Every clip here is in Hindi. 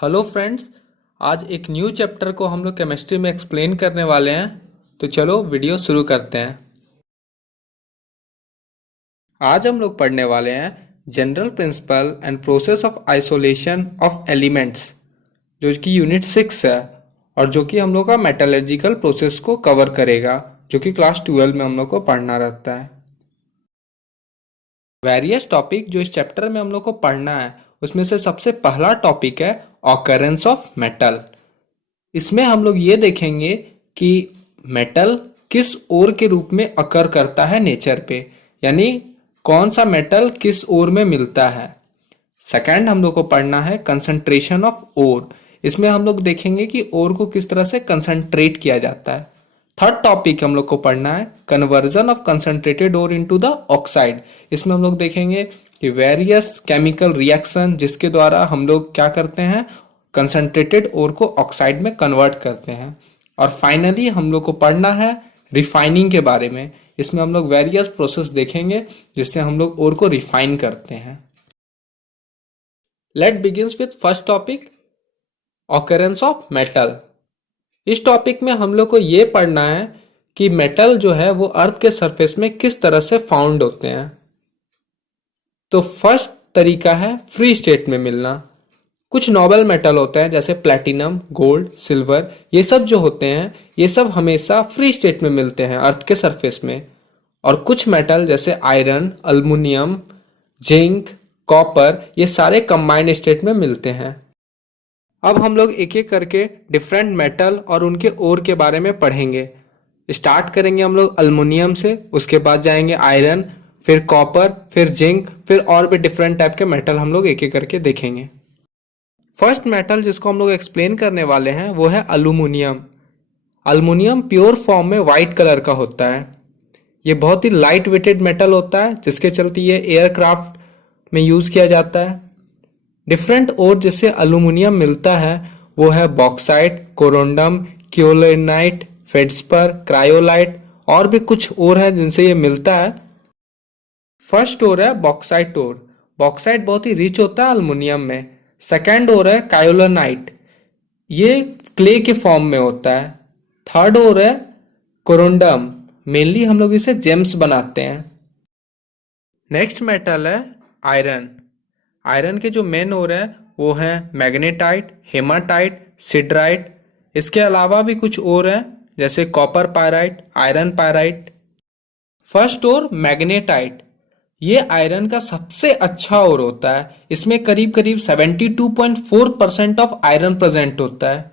Hello friends. आज एक न्यू चैप्टर को हम लोग केमिस्ट्री में एक्सप्लेन करने वाले हैं। तो चलो वीडियो शुरू करते हैं। आज हम लोग पढ़ने वाले हैं general principle and process of isolation of elements, जो कि यूनिट 6 है और जो कि हम लोग का मेटलर्जिकल प्रोसेस को कवर करेगा, जो कि क्लास 12 में हम लोग को पढ़ना रहता है। वेरियस टॉपिक जो इस चैप्टर में हम लोग को पढ़ना है, उसमें से सबसे पहला टॉपिक है ऑकरेंस ऑफ मेटल। इसमें हम लोग ये देखेंगे कि मेटल किस ओर के रूप में अकर करता है नेचर पे, यानी कौन सा मेटल किस ओर में मिलता है। सेकंड हम लोग को पढ़ना है कंसंट्रेशन ऑफ ओर। इसमें हम लोग देखेंगे कि ओर को किस तरह से कंसंट्रेट किया जाता है। थर्ड टॉपिक हम लोग को पढ़ना है conversion of concentrated ore into the oxide. इसमें हम लोग देखेंगे कि वेरियस केमिकल रिएक्शन जिसके द्वारा हम लोग क्या करते हैं, कंसंट्रेटेड ओर को ऑक्साइड में कन्वर्ट करते हैं। और फाइनली हम लोग को पढ़ना है रिफाइनिंग के बारे में। इसमें हम लोग वेरियस प्रोसेस देखेंगे जिससे हम लोग ओर को रिफाइन करते हैं। Let begins with first topic, occurrence of metal. इस टॉपिक में हम लोग को ये पढ़ना है कि मेटल जो है वो अर्थ के सरफेस में किस तरह से फाउंड होते हैं। तो फर्स्ट तरीका है फ्री स्टेट में मिलना। कुछ नोबल मेटल होते हैं जैसे प्लैटिनम, गोल्ड, सिल्वर, ये सब जो होते हैं ये सब हमेशा फ्री स्टेट में मिलते हैं अर्थ के सरफेस में। और कुछ मेटल जैसे आयरन, अल्मुनियम, जिंक, कॉपर, ये सारे कंबाइंड स्टेट में मिलते हैं। अब हम लोग एक एक करके डिफरेंट मेटल और उनके ओर के बारे में पढ़ेंगे। स्टार्ट करेंगे हम लोग अल्मुनियम से, उसके बाद जाएंगे आयरन, फिर कॉपर, फिर जिंक, फिर और भी डिफरेंट टाइप के मेटल हम लोग एक एक करके देखेंगे। फर्स्ट मेटल जिसको हम लोग एक्सप्लेन करने वाले हैं वो है अल्युमिनियम। अल्युमिनियम प्योर फॉर्म में वाइट कलर का होता है। ये बहुत ही लाइट वेटेड मेटल होता है जिसके चलते ये एयरक्राफ्ट में यूज़ किया जाता है। डिफरेंट ओर जिससे अल्युमिनियम मिलता है वो है बॉक्साइट, कोरोंडम, क्योलोनाइट, फेड्सपर, क्रायोलाइट, और भी कुछ और है जिनसे ये मिलता है। फर्स्ट ओर है बॉक्साइट ओर। बॉक्साइट बहुत ही रिच होता है अल्युमिनियम में। सेकेंड ओर है कायोलोनाइट, ये क्ले के फॉर्म में होता है। थर्ड ओर है कोरोंडम, मेनली हम लोग इसे जेम्स बनाते हैं। नेक्स्ट मेटल है आयरन। आयरन के जो मेन ओर है वो है मैग्नेटाइट, हेमाटाइट, सिडराइट। इसके अलावा भी कुछ और हैं जैसे copper pyrite, iron pyrite. First ore magnetite, ये आयरन का सबसे अच्छा ओर होता है। इसमें करीब करीब 72.4% ऑफ आयरन प्रेजेंट होता है।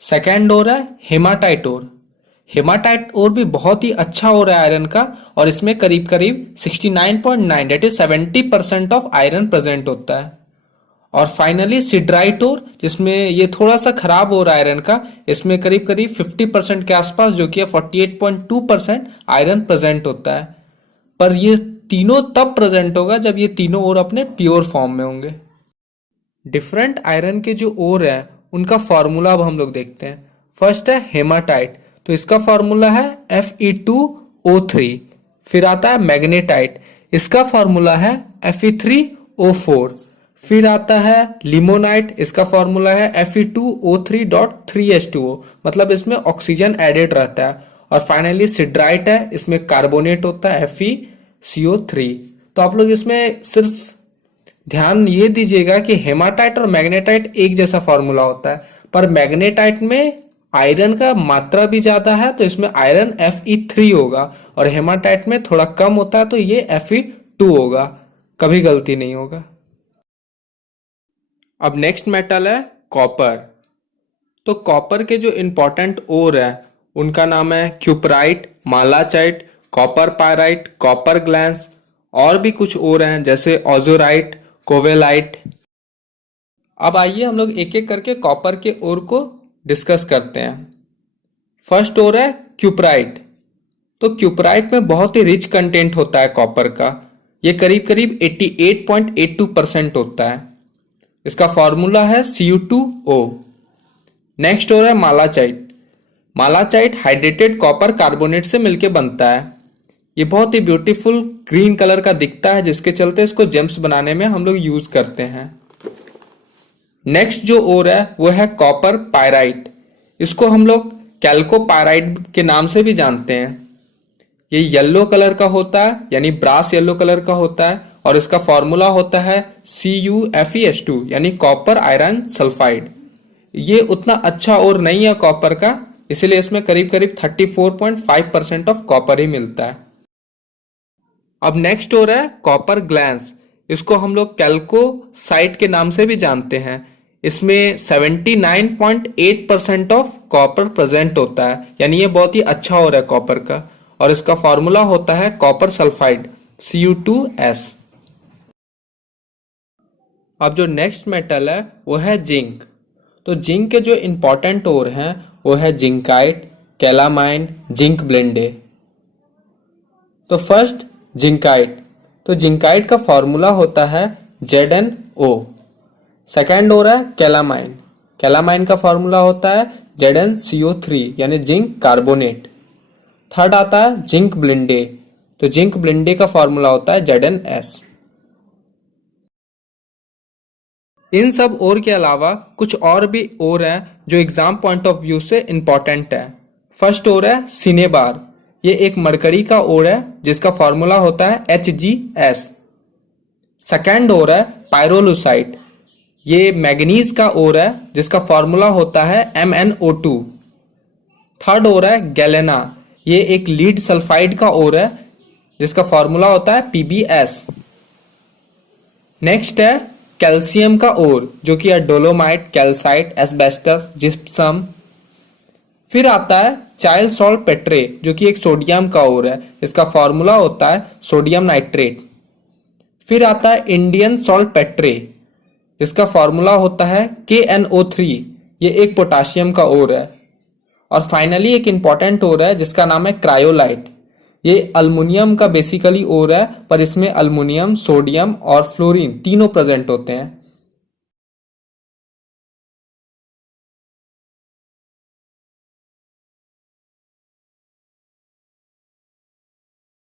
सेकेंड ओर है हेमाटाइट ओर। हेमाटाइट ओर भी बहुत ही अच्छा ओर है आयरन का, और इसमें करीब करीब 69.9 that is 70% of iron present होता है। और फाइनली सिडराइट ओर, जिसमें ये थोड़ा सा खराब हो रहा है आयरन का, इसमें करीब करीब 50% के आसपास, जो कि 48.2% आयरन प्रेजेंट होता है। पर ये तीनों तब प्रेजेंट होगा जब ये तीनों ओर अपने प्योर फॉर्म में होंगे। डिफरेंट आयरन के जो ओर है उनका फॉर्मूला अब हम लोग देखते हैं। फर्स्ट है हेमाटाइट, तो इसका फॉर्मूला है Fe2O3। फिर आता है मैग्नेटाइट, इसका फॉर्मूला है Fe3O4। फिर आता है लिमोनाइट, इसका फॉर्मूला है Fe2O3.3H2O, मतलब इसमें ऑक्सीजन एडेड रहता है। और फाइनली सिडराइट है, इसमें कार्बोनेट होता है FeCO3। तो आप लोग इसमें सिर्फ ध्यान ये दीजिएगा कि हेमाटाइट और मैग्नेटाइट एक जैसा फॉर्मूला होता है, पर मैग्नेटाइट में आयरन का मात्रा भी ज्यादा है तो इसमें आयरन Fe3 होगा, और हेमाटाइट में थोड़ा कम होता है तो ये Fe2 होगा। कभी गलती नहीं होगा। अब नेक्स्ट मेटल है कॉपर। तो कॉपर के जो इंपॉर्टेंट ओर है उनका नाम है cuprite, malachite, copper pyrite, copper glance, और भी कुछ और हैं जैसे ऑजोराइट, कोवेलाइट। अब आइए हम लोग एक एक करके कॉपर के ओर को डिस्कस करते हैं। फर्स्ट ओर है क्यूपराइट। तो क्यूपराइट में बहुत ही रिच कंटेंट होता है कॉपर का। ये करीब करीब 88.82% होता है। इसका फॉर्मूला है Cu2O। नेक्स्ट ओर है मालाचाइट। मालाचाइट हाइड्रेटेड कॉपर कार्बोनेट से मिलके बनता है। ये बहुत ही ब्यूटीफुल ग्रीन कलर का दिखता है जिसके चलते इसको जेम्स बनाने में हम लोग यूज करते हैं। नेक्स्ट जो ओर है वो है कॉपर पायराइट। इसको हम लोग कैल्कोपायराइट के नाम से भी जानते हैं। ये येलो कलर का होता है, यानी ब्रास येलो कलर का होता है, और इसका फॉर्मूला होता है CuFeS2 यानी कॉपर आयरन सल्फाइड। ये उतना अच्छा और नहीं है कॉपर का, इसलिए इसमें करीब करीब 34.5% ऑफ कॉपर ही मिलता है। अब नेक्स्ट हो रहा है कॉपर ग्लैंस। इसको हम लोग कैल्कोसाइट के नाम से भी जानते हैं। इसमें 79.8% ऑफ कॉपर प्रेजेंट होता है, यानी ये बहुत ही अच्छा हो रहा है कॉपर का, और इसका फॉर्मूला होता है कॉपर सल्फाइड Cu2S। अब जो नेक्स्ट मेटल है वो है जिंक। तो जिंक के जो इंपॉर्टेंट ओर हैं वो है जिंकाइट, कैलामाइन, जिंक ब्लेंडे। तो फर्स्ट जिंकाइट। तो जिंकाइट का फॉर्मूला होता है ZnO। सेकेंड हो रहा है कैलामाइन। कैलामाइन का फॉर्मूला होता है ZnCO3 यानी जिंक कार्बोनेट। थर्ड आता है जिंक ब्लेंडे। तो जिंक ब्लेंडे का फॉर्मूला होता है ZnS। इन सब ओर के अलावा कुछ और भी ओर हैं जो एग्जाम पॉइंट ऑफ व्यू से इंपॉर्टेंट है। फर्स्ट ओर है सिनेबार। ये एक मरकरी का ओर है जिसका फॉर्मूला होता है HgS। सेकेंड ओर है पायरोलुसाइट। ये मैग्नीज का ओर है जिसका फॉर्मूला होता है MnO2। थर्ड ओर है गैलेना। ये एक लीड सल्फाइड का ओर है जिसका फॉर्मूला होता है PbS। नेक्स्ट है कैल्शियम का ओर जो कि है डोलोमाइट, कैल्साइट, एस्बेस्टस, जिप्सम। फिर आता है चाइल्ड सॉल्ट पेट्रे जो कि एक सोडियम का ओर है, इसका फॉर्मूला होता है सोडियम नाइट्रेट। फिर आता है इंडियन सॉल्ट पेट्रे, इसका फॉर्मूला होता है KNO3, ये एक पोटाशियम का ओर है। और फाइनली एक इंपॉर्टेंट ओर है जिसका नाम है क्रायोलाइट। ये अल्मुनियम का बेसिकली ओर है, पर इसमें अल्मुनियम, सोडियम और फ्लोरीन तीनों प्रेजेंट होते हैं।